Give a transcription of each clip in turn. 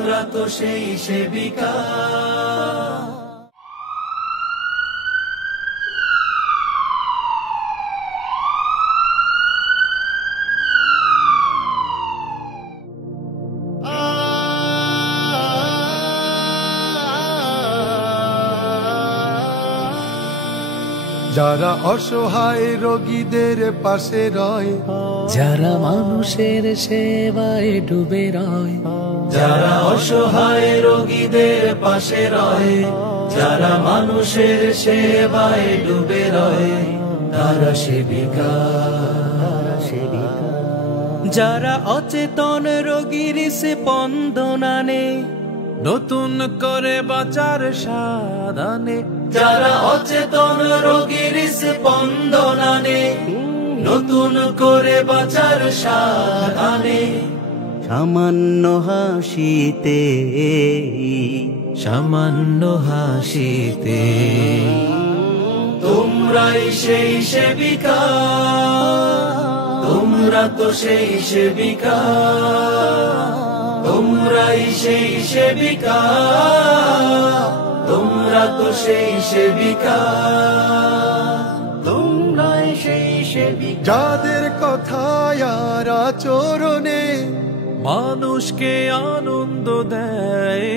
তোমরা তো সেই সেবিকা। যারা অসহায় রোগীদের পাশে রয়, যারা মানুষের সেবায় ডুবে রয়, যারা অসহায় রোগীদের পাশে রয়, যারা মানুষের সেবায় ডুবে রয়, তারা সেবিকা। যারা অচেতন রোগীর স্পন্দন আনে, নতুন করে বাঁচার সাধনে, যারা অচেতন রোগীর স্পন্দন আনে, নতুন করে বাঁচার সাধনে। সামান্য হাসিতে, সামান্য হাসিতে তোমরাই সেই সেবিকা। তোমরা তো সেই সেবিকা, তোমরাই সেই সেবিকা, তোমরা তো সেই সেবিকা, তোমরাই সেই সেবিকা। যাদের কথায় আর আচরণে মানুষকে আনন্দ দেয়,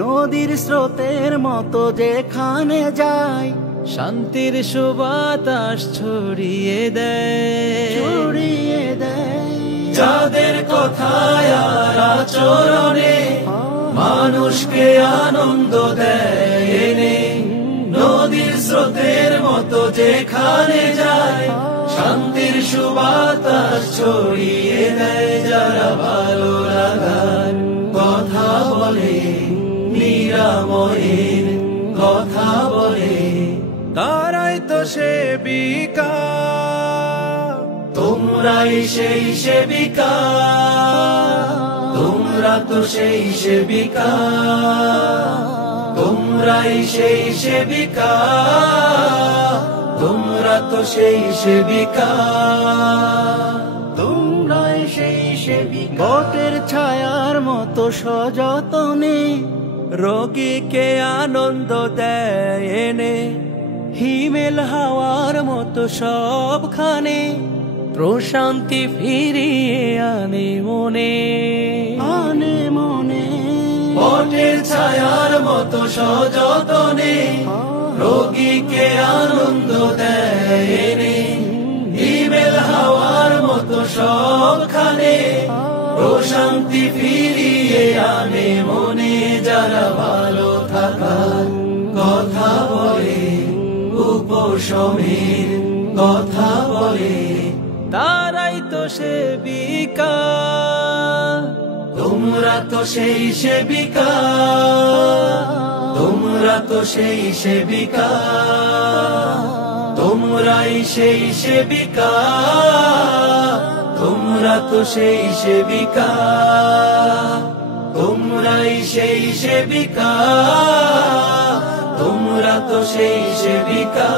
নদীর স্রোতের মতো যেখানে যায়, শান্তির সুবাতাস ছড়িয়ে দেয়, ছড়িয়ে দেয়। যাদের কথায় আর আচরণে মানুষকে আনন্দ দেয়, নদীর স্রোতের মতো যেখানে যায়, শান্তির সুবাতাস ছড়িয়ে দেয়। যারা ভালো লাগার কথা বলে, নিরাময়ের কথা বলে, তারাই তো সেবিকা। তোমরাই সেই সেবিকা, তোমরা তো সেই সেবিকা, তোমরাই সেই সেবিকা, তোমরা তো সেই সেবিকা, তোমরাই সেই সেবিকা। বটের ছায়ার মতো সযতনে রোগীকে আনন্দ দেয়, হিমেল হাওয়ার মতো সবখানে প্রশান্তি ফিরিয়ে আনে মনে, আনে মনে। বটের ছায়ার মতো সযতনে রোগীকে আনন্দ দেয়, হিমেল হাওয়ার মতো সবখানে প্রশান্তি ফিরিয়ে আনে মনে। যারা ভালো থাকার কথা বলে, উপশমের কথা বলে, তারাই তো সেবিকা। তোমরা তো সেই সেবিকা, তোমরা তো সেই সেবিকা, তোমরাই সেই সেবিকা, তোমরা তো সেই সেবিকা, তোমরাই সেই সেবিকা, তোমরা তো সেই সেবিকা।